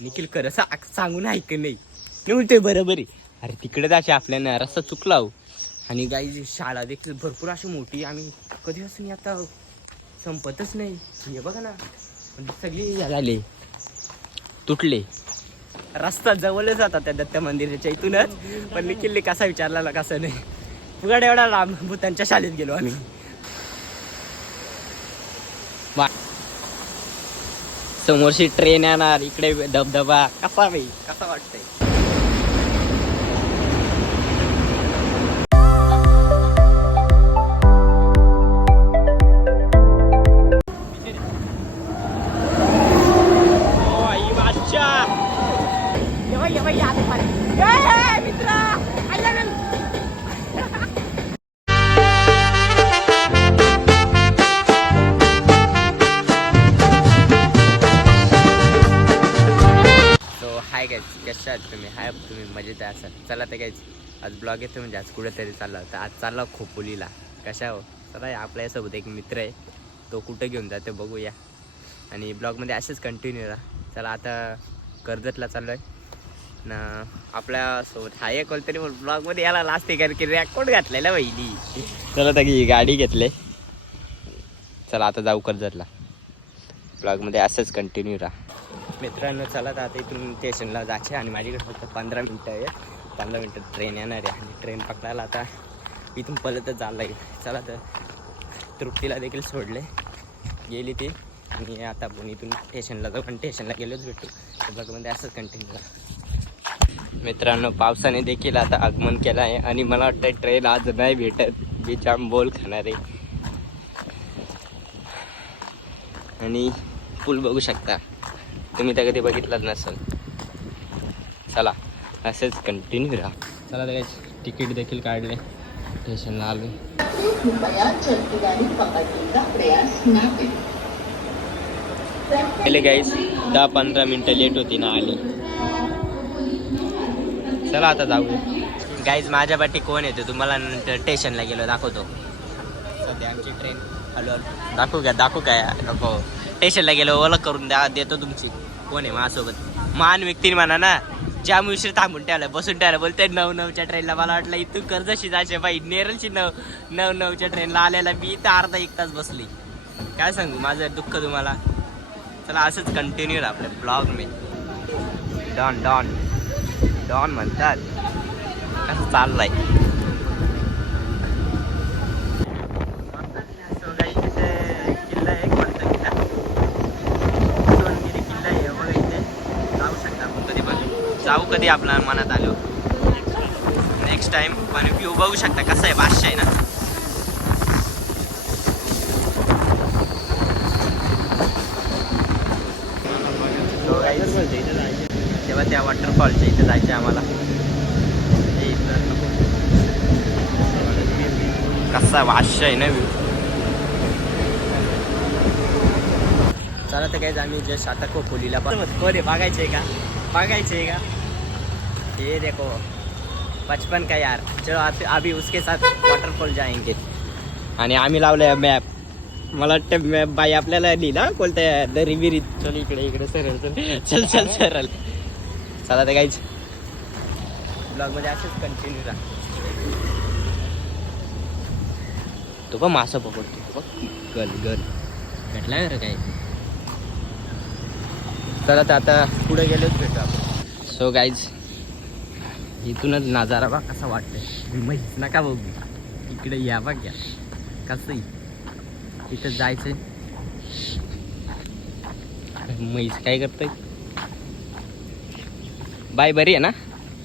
निखिल कर. असं सांगून ऐक नाही. म्हणते म्हणतोय बरोबर आहे. अरे तिकडे असे आपल्याला रस्ता चुकला हो. आणि गाई शाळा देखील भरपूर अशी मोठी आम्ही कधी असून आता संपतच नाही. हे बघा ना. म्हणजे सगळी झाले. तुटले. रस्ता जवळच जाता त्या दत्त मंदिराच्या इथूनच. पण निखिलने कसा विचारला ना कसं नाही. पुगाड एवढा लांब भूतांच्या शाळेत गेलो आम्ही. वा समोरची ट्रेन येणार इकडे धबधबा. कसा बाई? कसा वाटतंय? या चल चला ते काय आज ब्लॉग येतो म्हणजे आज कुठेतरी चालला होता. आज चालला खोपोलीला. कशा हो चला आपल्यासोबत एक मित्र आहे. तो कुठं घेऊन जातो बघूया. आणि ब्लॉगमध्ये असेच कंटिन्यू राहा. चला आता कर्जतला चाललो आहे ना आपल्यासोबत हा एक कोणतरी ब्लॉगमध्ये याला लास्ट कारण की रेकॉर्ड घातलेला पहिली चला तर ही गाडी घेतले. चला आता जाऊ कर्जतला. ब्लॉगमध्ये असंच कंटिन्यू राहा. मित्रांनो चला तर आता इथून स्टेशनला जायचे आणि माझ्याकडे फक्त पंधरा मिनटं आहे पंधरा मिनटं ट्रेन येणार आहे आणि ट्रेन पकडायला आता इथून पलतच जायला लागेल चला तर तृप्तीला देखील सोडले. गेली ती आणि आता आपण इथून स्टेशनला जाऊ आणि स्टेशनला गेलोच भेटू. तर म्हणजे असंच कंटिन्यू मित्रांनो पावसाने देखील आता आगमन केलं आहे आणि मला वाटतं ट्रेन आज नाही भेटत. मी जाम बोल खाणार आहे. आणि पूल बघू शकता. तुम्ही तर कधी बघितलाच नसेल. चला असेच कंटिन्यू राहा. चला तर तिकीट देखील काढले. स्टेशनला आलो गेले गाईज दहा पंधरा मिनटं लेट होती ना आली. चला आता जाऊ गाईज माझ्या पाठी कोण येतो? तुम्हाला नंतर स्टेशनला गेलो दाखवतो. सध्या आमची ट्रेन हॅलो दाखवू का? दाखवू काय नको. स्टेशनला गेलो ओळख करून द्या देतो तुमची. कोण आहे माझ्यासोबत? महान व्यक्ती म्हणा ना. ज्या मुशीर थांबून ठेवलं बसून ठेवलं बोलते नऊ नऊच्या ट्रेनला मला वाटलं इथून कर्जशी जायचे बाई. नेरलची नऊ नऊ नऊच्या ट्रेनला आलेला मी इथं अर्धा एक तास बसली. काय सांगू माझं दुःख तुम्हाला? चला असंच कंटिन्यू आपल्या ब्लॉग मी डॉन डॉन. डॉन म्हणतात. कसं चाललंय? जाऊ कधी आपल्या मनात आलो? नेक्स्ट टाइम पण व्ह्यू बघू शकता कसं आहे बादशा आहे ना. तेव्हा त्या वॉटरफॉलच्या इथे जायचं आम्हाला. कसा वाश आहे ना चला तर काय आम्ही जस्ट आता खोपोलीला पण कोण बघायचंय का? बघायचंय का? ये देखो। बचपन का यार। चलो आप अभी उसके साथ वॉटरफॉल जाएंगे। आणि आम्ही लावलंय मॅप मला वाटतं मॅप बाई आपल्याला लिहिला कोणत्या दरी बिरीत चल इकडे इकडे सरळ चल चल चल सरळ. चला तर काहीच ब्लॉगमध्ये असंच कंटिन्यू राहा. तो पण मासा पकडतो गल गल. भेटला बरं काही. चला तर आता पुढे गेलोच भेटू आपण. सो गाईज इथूनच नजारा बा कसा वाटतंय. नका बघू. इकडे या बघ घ्या कसं इथं जायचंय. म्हैस काय करतोय? बाय बरी आहे ना?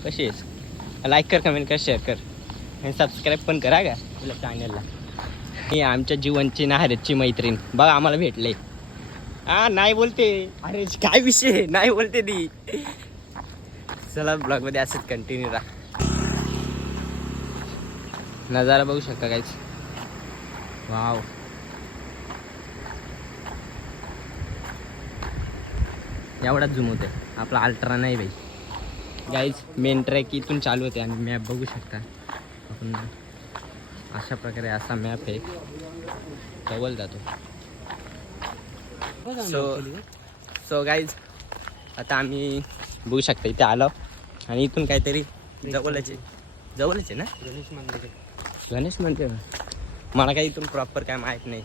कशी आहेस? लाईक कर कमेंट कर शेअर कर. आणि सबस्क्राईब पण करा का तुला चॅनलला हे आमच्या जीवनची ना हरेची मैत्रीण. बघा आम्हाला भेटले हा नाही बोलते. अरे काय विषय? नाही बोलते ती. चला ब्लॉगमध्ये असंच कंटिन्यू राहा. नजारा बघू शकता काहीच वाव एवढाच झूम होते आपला अल्ट्रा नाही बाई. गाईज मेन ट्रॅक इथून चालू होते आणि मॅप बघू शकता. आपण अशा प्रकारे असा मॅप आहे. जवळ जातो. सो सो गाईज आता आम्ही बघू शकता इथे आलो. आणि इथून काहीतरी जवळच आहे जवळच आहे ना? गणेश मंदिर. गणेश मंदिर. मला काही इथून प्रॉपर काय माहीत नाही.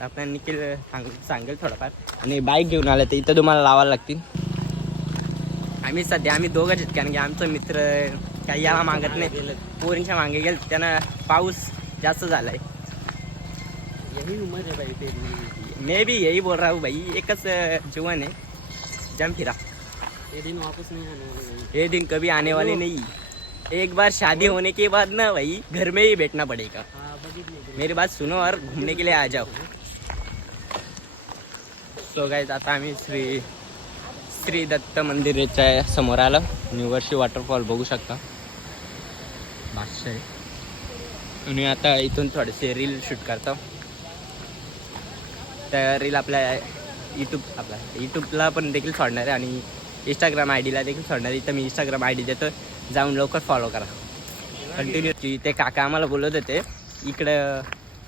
आपल्याला निखिल सांग सांगेल थोडंफार. आणि बाईक घेऊन आलं तर इथं तुम्हाला लावायला लागतील. आम्ही सध्या आम्ही दोघंच आहेत कारण की आमचा मित्र काही याला मागत नाही. पोरींच्या मागे गेलं त्यानं पाऊस जास्त है भाई तेरी. मे भी यही बोल रहा हूँ भाई. एकच जीवन है जम फिरा. ये दिन वापस नहीं आने वाले ये दिन कभी आने वाले नहीं। एक बार शादी होने के बाद ना भाई घर में ही बैठना पड़ेगा। मेरी बात सुनो और घूमने के लिए आ जाओ। सो गाईज आता आम्ही श्री श्री दत्त मंदिराच्या समोर आलो निवर्शी वॉटरफॉल बघू शकता. बादशाह आणि आता इथून थोडेसे रील शूट करतो. त्या रील आपल्या यूट्यूब आपला यूट्यूबला पण देखील सोडणार आहे आणि इंस्टाग्राम आय डीला देखील सोडणार इथं मी इंस्टाग्राम आय डी देतो जाऊन लवकर फॉलो करा. कंटिन्यू ते काका आम्हाला बोलत होते इकडं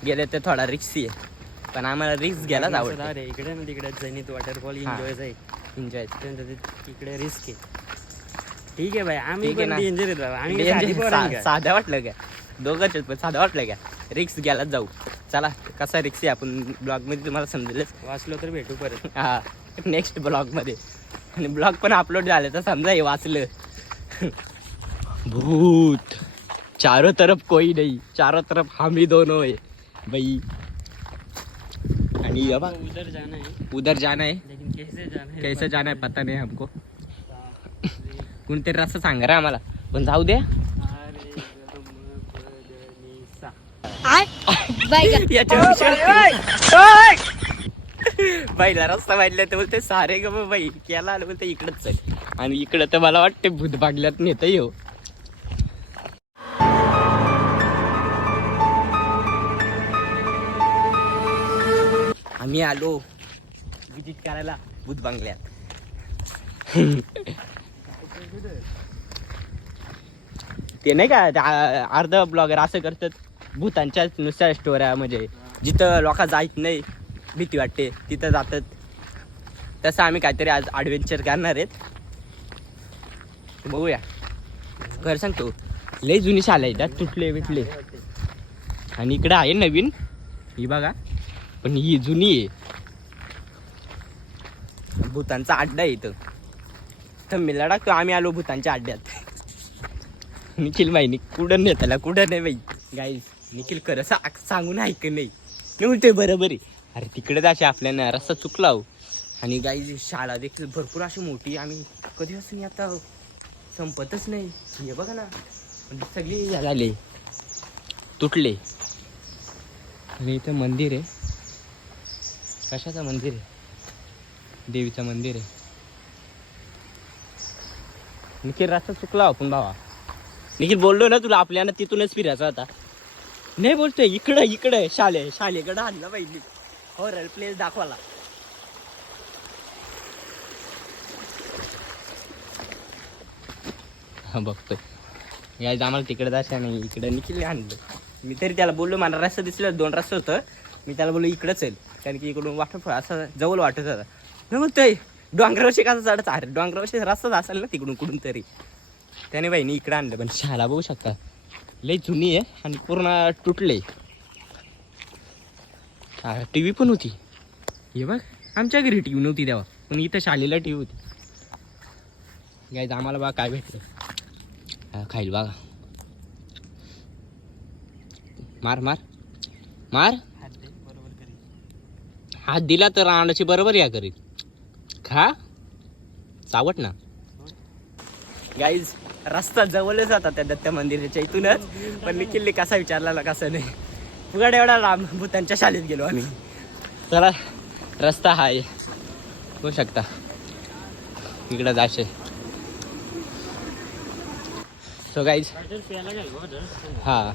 गेले तर थोडा रिक्सी आहे. पण आम्हाला रिक्स घ्यायलाच आवडतं. अरे इकडे ना तिकडे जैनित वॉटरफॉल. एन्जॉयच आहे. एन्जॉय इकडे रिस्क आहे. ठीक आहे भाई आम्ही ठीक आहे ना. आम्ही साधी वाटलं का? दोघंच आहेत, पण साधं वाटलं का? रिक्स घ्यायलाच जाऊ. चला कसा रिक्स आहे आपण ब्लॉगमध्ये तुम्हाला समजेलच. वाचलो तर भेटू परत. हा. नेक्स्ट ब्लॉगमध्ये. आणि ब्लॉग पण अपलोड झाले तर समजा हे वाचलं. भूत. चारों तरफ कोई नहीं चारों तरफ हम ही दोनों है भाई. आणि उधर जाना है. उधर जाना है? लेकिन कैसे जाना है? कैसे जाना है पता नाही हमको. कोणतरी रस्ता सांगा रे आम्हाला. पण जाऊ दे. अरे बाईला पहिला रस्ता वाढला तर बोलते सारे ग बाई केला आलं. बोलते इकडंच चल. आणि इकडं तर मला वाटते भूत बागल्यात नेत येऊ हो. आम्ही आलो विजिट करायला भूत बांगल्यात ते नाही का अर्ध ब्लॉगर असं करतात भूतांच्या नुसत्या स्टोऱ्या म्हणजे जिथं लोक जायत नाही भीती वाटते तिथं जातात. तसं आम्ही काहीतरी आज ॲडव्हेंचर करणार आहेत. बघूया. खरं सांगतो लय जुनी शाळा आहे तुटले बिटले आणि इकडं आहे नवीन ही बघा. पण ही जुनी आहे. भूतांचा अड्डा आहे इथं. तर मी टाकतो आम्ही आलो भूतांच्या अड्ड्यात. निखिल माहिती कुठं नाही त्याला कुठं नाही बाई. गाईज निखिल खरं सा सांगून ऐक नाही. मी बरोबर आहे. अरे तिकडेच असे आपल्याला रस्ता चुकला हो. आणि गाई शाळा देखील भरपूर अशी मोठी आम्ही कधी असून आता संपतच नाही. हे बघा ना म्हणजे सगळी झाले. तुटले. आणि इथं मंदिर आहे. कशाचं मंदिर आहे? देवीचं मंदिर आहे. निखिल रस्ता चुकला हो आपण भावा. निखिल बोललो ना तुला आपल्याला तिथूनच फिरायचा होता. नाही बोलतोय इकडं इकडं शाले शालेकडं आणलं पाहिजे हो, हॉरर प्लेस दाखवाला हा बघतोय. या आम्हाला तिकडे जायचं नाही इकडं निखिल आणलं. मी तरी त्याला बोललो मला रस्ता दिसलं दोन रस्ते होतं. मी त्याला बोललो इकडंच आहे. कारण की इकडून वाटत असं जवळ वाटत होता. मग ते डोंगरावशी कसं चढत अरे डोंगरावशी रस्ताच असेल ना तिकडून कुठून तरी. त्याने बाईने इकडं आणलं. पण शाळा बघू शकता. लई जुनी आहे आणि पूर्ण तुटले टी व्ही पण होती. हे बघ आमच्या घरी टी व्ही नव्हती तेव्हा. पण इथं शाळेला टी व्ही होती. गायचं आम्हाला बघा काय भेटलं. खाईल बघा. मार मार. मार. हात दिला तर रानाची बरोबर या करील खा. चावट ना. गाईज रस्ता जवळच होता त्या दत्त मंदिराच्या इथूनच. पण मी कसा विचारला कसा नाही? फुगाड एवढा लांब भूतांच्या शाळेत गेलो आम्ही. चला रस्ता हा आहे. होऊ शकता. इकडं जायचे सो गाईज. हा.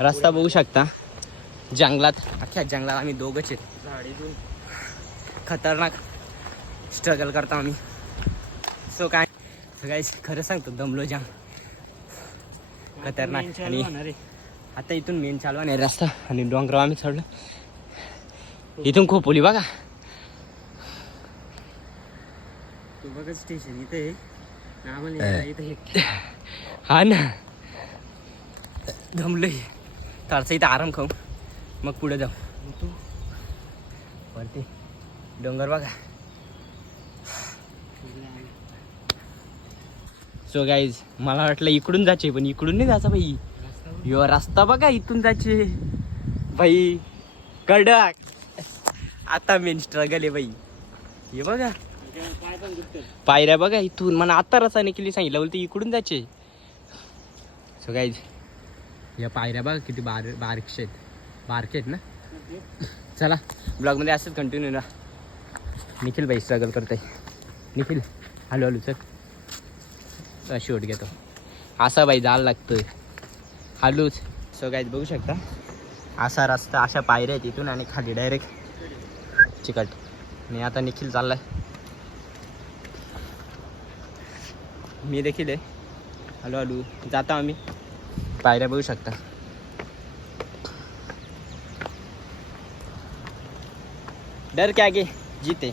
रस्ता बघू शकता. जंगलात. अख्ख्या जंगलात आम्ही दोघंच आहेत. खतरनाक स्ट्रगल करतो आम्ही. सो काय? काय खरं सांगतो दमलो जाम. खतरनाक आणि-. आता इथून मेन चालू आहे रस्ता आणि डोंगराव आम्ही चढलो. इथून खोपोली बघा. तो बघा स्टेशन इथे. आम्हाला हे- ना. जमलंय थोडासा इथं आराम खाऊ. मग पुढे जाऊ. तू वरती. डोंगर बघा. सो गाईज मला वाटलं इकडून जायचे पण इकडून नाही जायचं भाई यो रस्ता बघा इथून जायचे भाई कडक. आता मेन स्ट्रगल आहे बाई. हे बघा. पायऱ्या बघा इथून. मला आता रसाने केली सांगितलं बोलते इकडून जायचे सो काय या पायऱ्या बघा किती बार बारक्ष आहेत. बारके आहेत ना? चला ब्लॉगमध्ये असंच कंटिन्यू ना. निखिल बाई स्ट्रगल करताय. निखिल हॅलो हॅलो चल शूट घेतो. असा बाई जायला लागतोय. हॅलोच सो गाईज बघू शकता. असा रस्ता अशा पायऱ्या आहेत इथून आणि खाली डायरेक्ट चिकट आणि आता निखिल चाललाय. मी देखील आहे. हॅलो हॅलो जातो आम्ही. पायऱ्या बघू शकता. डर क्या आगे जीते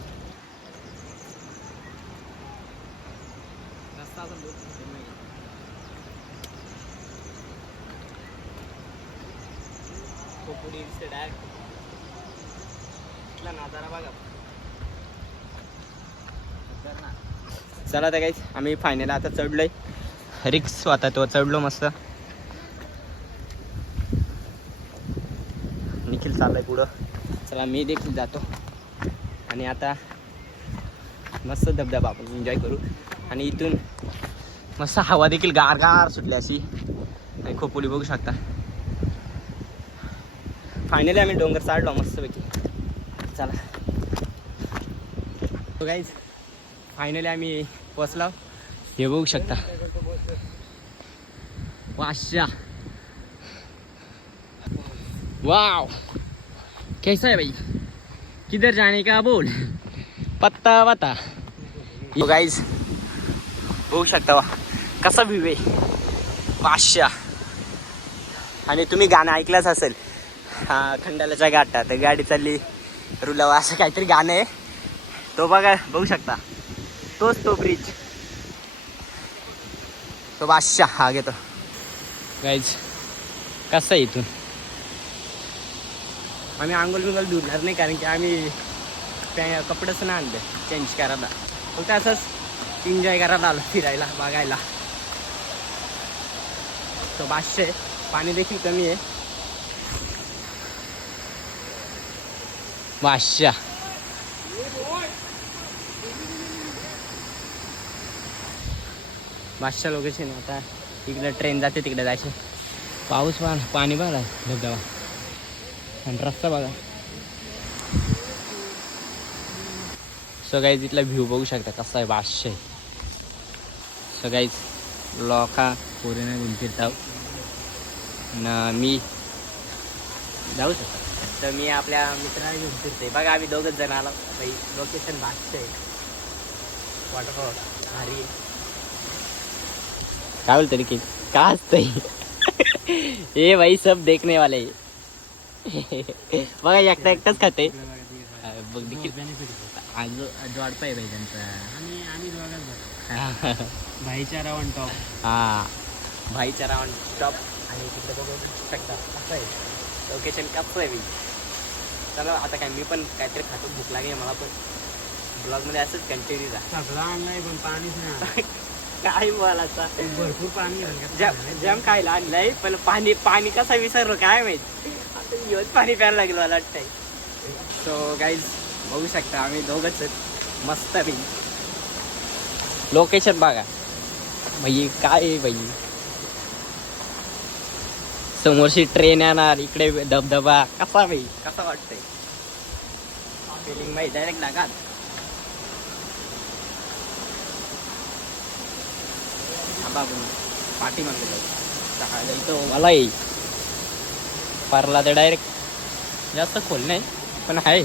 नजारा बघा चला तर काहीच आम्ही फायनल आता चढलोय. रिक्स आता तो चढलो मस्त. निखिल चाललाय पुढं. चला मी देखील जातो. आणि आता मस्त धबधबा आपण एन्जॉय करू. आणि इथून मस्त हवा देखील गार गार सुटली अशी. आणि खोपोली बघू शकता. फायनली आम्ही डोंगर चाललो मस्तपैकी. चला. गाईज फायनली आम्ही पोचलो हे बघू शकता. वाशा. वाव कैसा है भाई? किधर जाने का बोल? पत्ता वता यो गाईज बघू शकता वा. कसा व्ह्यू आहे? वाशा. आणि तुम्ही गाणं ऐकलंच असेल. हा खंडालाच्या घाटात गाडी चालली. रुलावा असं काहीतरी गाणं आहे. तो बघा बघू शकता. तोच तो ब्रिज तो बादशाह हा घेतो. गाईज कसं आहे इथून? आम्ही आंघोळ बिंगोल धुणार नाही कारण की आम्ही त्या कपडेच नाही आणले. चेंज करायला. फक्त असंच एन्जॉय करायला आलो फिरायला बघायला. तो बादशाह आहे. पाणी देखील कमी आहे. बादशा बादशाह लोकेशन आता. इकडं ट्रेन जाते तिकडे जायचे. पाऊस पहा पाणी बघा धबधबा. आणि रस्ता बघा. सो तिथला इथला व्ह्यू बघू शकता कसा आहे बादशे आहे. लोका पोरीने घेऊन फिरताव न मी जाऊ शकता. तर मी आपल्या मित्राला घेऊन फिरते बघा आम्ही दोघंच जण आलो. भाई लोकेशन बादशाह आहे. वॉटरफॉल भारी. काय बोलते की का असतंय ए भाई सब देखने वाले बघा एकटा एकटाच खाते बघ देखील आज जोडपाय भाई त्यांचा. आणि आम्ही दोघांच भाईचारा वन टॉप हा. भाईचारा ऑन टॉप आणि तिकडे बघू शकता. कसं आहे. लोकेशन कसं आहे मी. चला आता काय मी पण काहीतरी खातो भूक लागेल मला पण. ब्लॉगमध्ये असंच कंटिन्यू जा. आणलंय पण पाणीच नाही काय बोलायचा? भरपूर पाणी का. जॅम खायला आणलंय पण पाणी पाणी कसं विसरलो काय माहीत? आता येऊन पाणी प्यायला लागलं मला वाटतंय. सो गाईज बघू शकता आम्ही दोघंच. मस्त बी लोकेशन बघा. भाई काय आहे भाई समोरशी ट्रेन येणार इकडे धबधबा. कसा भाई कसा वाटतंय? फिलिंग भाई डायरेक्ट नागात पाठी मागले इथं मला येईल पारला तर डायरेक्ट जास्त खोल नाही पण आहे.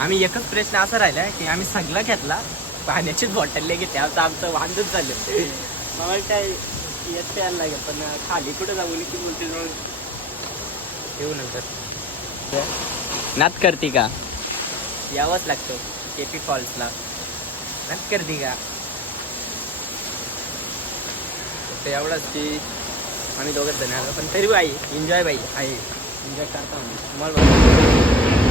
आम्ही एकच प्रश्न असा राहिला की आम्ही सगळा घेतला पाण्याचीच बॉटल घेते आता आमचं वांदच झालं. काय येत यायला लागेल पण खाली कुठं जाऊ की बोलते येऊ नंतर. नात करते का? यावंच लागतं के पी फॉल्सला नक्की करते का? फक्त एवढंच की आम्ही दोघं जण आलो पण तरी बाई एन्जॉय बाई. आहे एन्जॉय करता तुम्हाला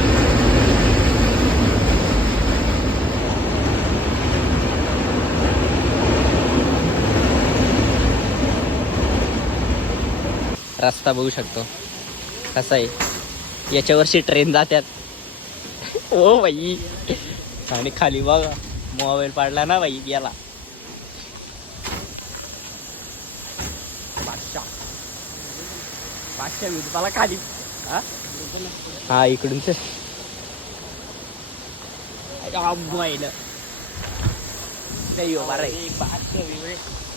रस्ता बघू शकतो. कसा आहे? याच्यावरची ट्रेन जात्यात. O by. आणि खाली बघा मोबाईल पाडला ना बाई याला. खाली हा? हा इकडून ते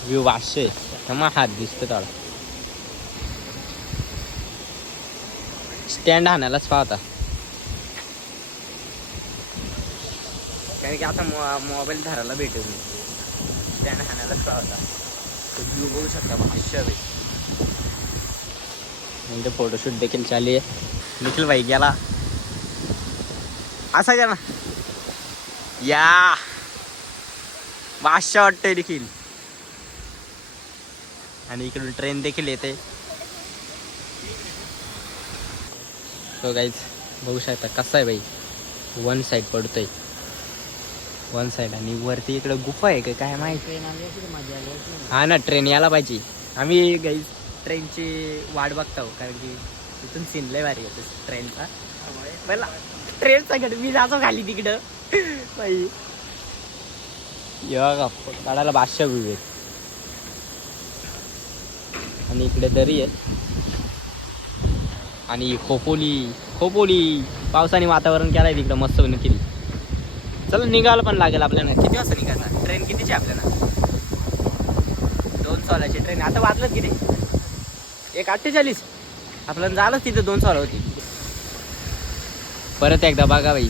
व्ह्यू पाचशे मग हात दिसतो थोडा. स्टँड आणायलाच पाहता. कारण की आता मो मोबाईल धरायला भेटेल नाही. स्टँड आणायलाच पाहता. तुम्ही बघू शकता भाष्य म्हणजे फोटोशूट देखील चालू आहे. निखिल भाई गेला. असा ना या. भाष्य वाटतंय देखील आणि इकडून ट्रेन देखील येते. तो गाईज बघू शकता कसा आहे बाई. वन साईड पडतोय. वन साईड आणि वरती इकडं गुफा आहे काय माहिती. हा ना ट्रेन यायला पाहिजे. आम्ही गाईज ट्रेनची वाट बघतो कारण की तिथून सीन लय भारी येतो ट्रेनचा पहिला ट्रेनचा गड मी जातो खाली तिकडं. बाई. या काढायला बादशा आणि इकडे दरी आहे. आणि खोपोली खोपोली पावसाने वातावरण केलंय तिकडं मस्त केली चला निघायला पण लागेल आपल्याला. किती वाजता निघायचा? ट्रेन कितीची आहे आपल्याला? दोन सोलाची ट्रेन. आता वाजलंच किती? एक अठ्ठेचाळीस. आपल्याला झालंच तिथे दोन सोला होती. परत एकदा बघा बाई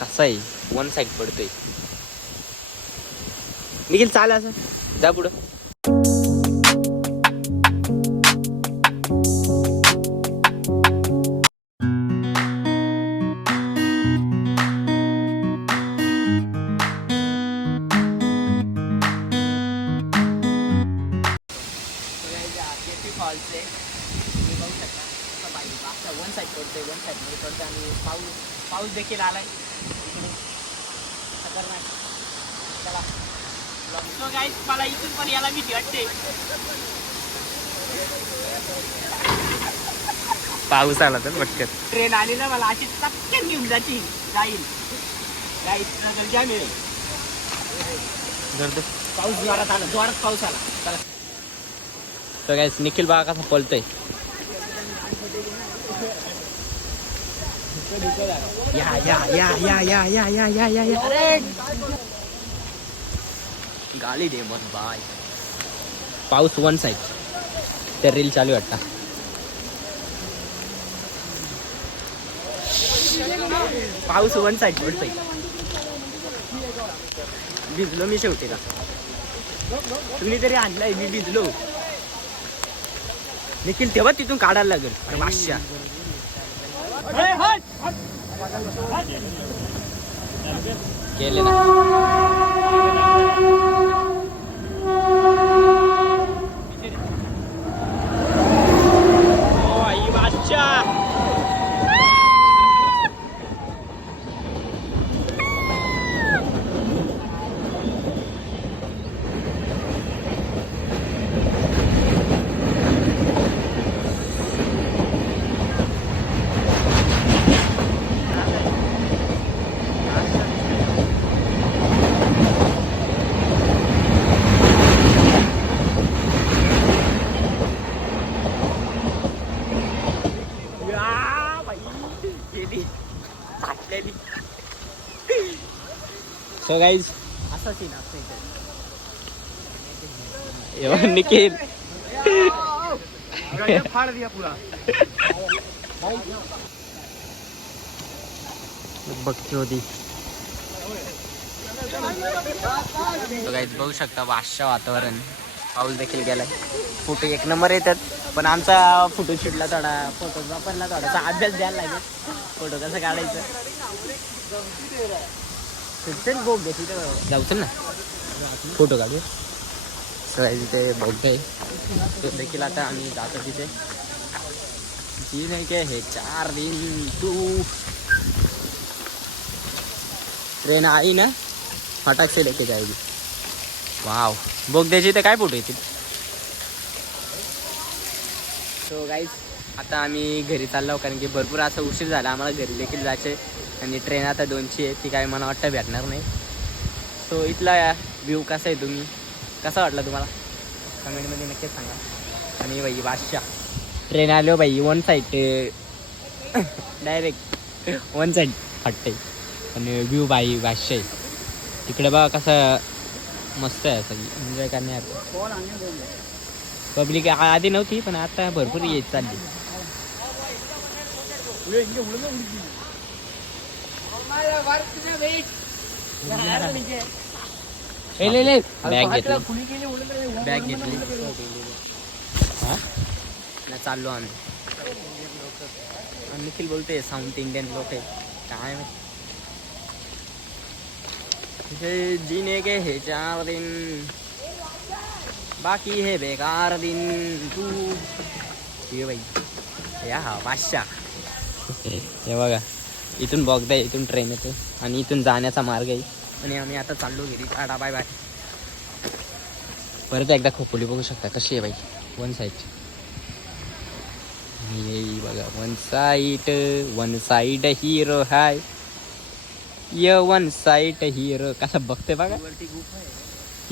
कसा आहे? वन साईड पडतोय. निखिल चाल असं. जा पुढं. पाऊस आला तर पटकन. ट्रेन आली ना मला अशी चटकन घेऊन जातील जाईल. पाऊस जोरात आला. जोरात पाऊस आला. तर काय निखिल बागा कसा पळतोय? या या या या या या या या या या. गाली दे मग बाय. पाऊस वन साईड ते रील चालू वाटतं पाऊस वन साईड पडतोय भिजलो मी शेवटी का तुम्ही तरी आणलाय मी भिजलो. निखिल तेव्हा तिथून काढायला लागेल. बादशा गेले ना ओ, आई बादशाह. या, बाई. गेली फाटलेली सो गाईज असा सीन असतो इथे निखिल फाड़ दिया पूरा बघती होती गाईज बघू शकता वाशा वातावरण. पाऊस देखील गेलाय. फोटो एक नंबर येतात. पण आमचा फोटो शूटला थोडा फोटोग्राफरला थोडासा अभ्यास द्यायला लागेल. फोटो कसं काढायचं? जाऊ चल ना फोटो काढू सगळ्या तिथे बघतोय तो देखील आता आम्ही जातो तिथे जी नाही काय हे चार दिन तू ट्रेन आई ना फटाक से लेके जाएगी वाव बोगद्याचे इथे काय फोटो येतील सो गाईज आता आम्ही घरी चाललो कारण की भरपूर असं उशीर झाला. आम्हाला घरी देखील जायचे आणि ट्रेन आता दोनची आहे. ती काय मला वाटतं भेटणार नाही. सो इथला व्ह्यू कसा आहे तुम्ही? कसा वाटला तुम्हाला? कमेंटमध्ये नक्कीच सांगा. आणि बाई बादशाह. ट्रेन आलो बाई one side direct one side फाटते आणि व्ह्यू बाई बादशाही आहे. तिकडे बघा कसं मस्त आहे सगळी एन्जॉय करण्यात पब्लिक आधी नव्हती पण आता भरपूर येत चालली. बॅग घेतली. हा? ना चाललो आम्ही. निखिल बोलते साऊथ इंडियन लोक आहे काय. हे जीने के हे चार दिन. बाकी हे बेकार दिन. तू ये बाई. या हा बादशाह. हे बघा. इथून बघताय इथून ट्रेन येते आणि इथून जाण्याचा मार्ग आहे. आणि आम्ही आता चाललो घरी. टाटा बाय बाय परत एकदा खोपोली बघू शकता. कशी आहे बाई? वन साईडची हे बघा one side one side hero हाय. य वन साईड हिरो कसं बघते बघा.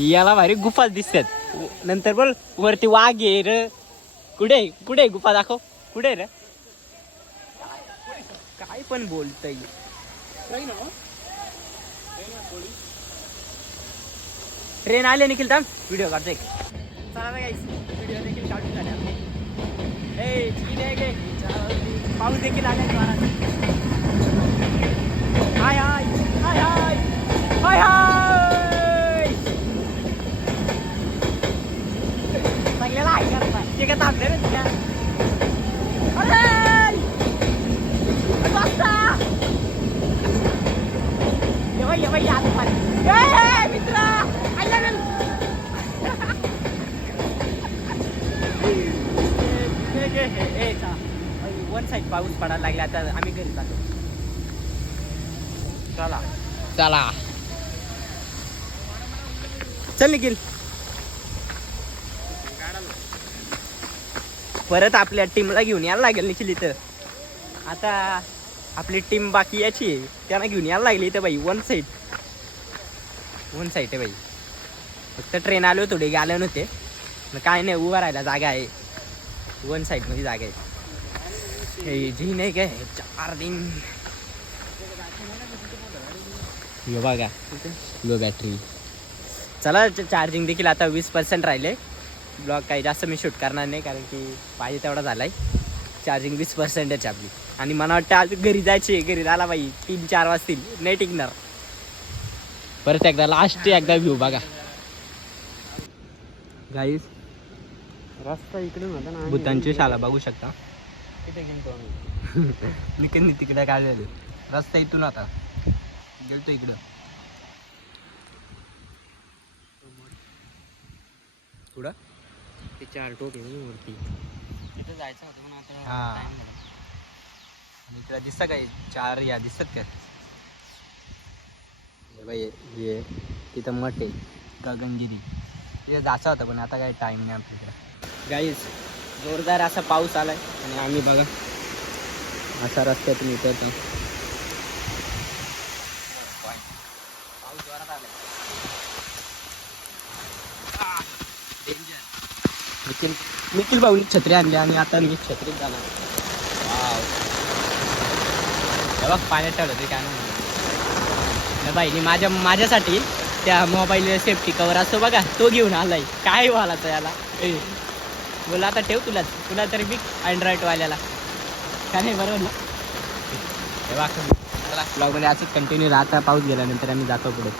याला भारी गुफा दिसतात. नंतर बोल वरती वाघ आहे र. कुठे कुठे गुफा दाखव. कुठे रे? पण बोलतय. ट्रेन आले निखिल थांब. व्हिडिओ काढतोय चला व्हिडिओ देखील काढून झाले. पाऊस देखील आलाय जोरात. हाय हाय हाय हाय हाय हाय. सगळ्याला हाय करताय. ते थांबले रे तुझ्या अरे अरे वाजता ये बाई ये बाई आत पाणी ए मित्र आय वन साईड पाऊस पडायला लागला आता आम्ही घरी जातो चला चला चल निखिल परत आपल्या टीमला घेऊन यायला लागेल निखिल इथं आता आपली टीम बाकी याची आहे. त्यांना घेऊन यायला लागली इथं बाई वन साईड वन साईड आहे बाई. फक्त ट्रेन आलो थोडे गेले नव्हते. मग काय नाही उभा राहायला जागा आहे. वन साईडमध्ये जागा आहे. हे जी नाही काय? चार दिन यो बघा. लो बॅटरी चला चार्जिंग देखील आता वीस पर्सेंट राहिले. ब्लॉग काही जास्त मी शूट करणार नाही कारण की पाहिजे तेवढा झाला आहे चार्जिंग वीस पर्सेंटच आपली. आणि मला वाटतं आज घरी जायचे घरी झाला बाई. तीन चार वाजतील. नाही टिकणार. परत एकदा लास्ट एकदा व्ह्यू बघा. गाईस रस्ता इकडून होता ना भूतांची शाळा बघू शकता. निकन तिकडे काय झालं? रस्ता इथून आता. गेलतो इकडं. पुढं? ते चार टोक आहे वरती. तिथं जायचं होतं पण आता हा. time झाला. आणि इकडं दिसतं काय चार या दिसतात का? हे बाई हे तिथं मठ आहे गगनगिरी. तिथे जायचं होतं पण आता काही टाईम नाही आपल्याकडे. गाईज जोरदार असा पाऊस आलाय आणि आम्ही बघा असा रस्त्यातून उतरतो पाऊस जोरात आलाय. निखिल निखिल भाऊनी छत्री आणली आणि आता मी छत्रीत जाणार वाव. पाण्यात ठेवलं ते काय नाही बाईनी माझ्या माझ्यासाठी त्या मोबाईल सेफ्टी कवर असतो बघा तो घेऊन आलाय. काय व्हायला तो याला बोला आता ठेव तुला तुला तरी बी अँड्रॉइड वाल्याला. का नाही बरोबर ना? हे बघ चला ब्लॉगमध्ये असंच कंटिन्यू राहता पाऊस गेल्यानंतर आम्ही जातो पुढे.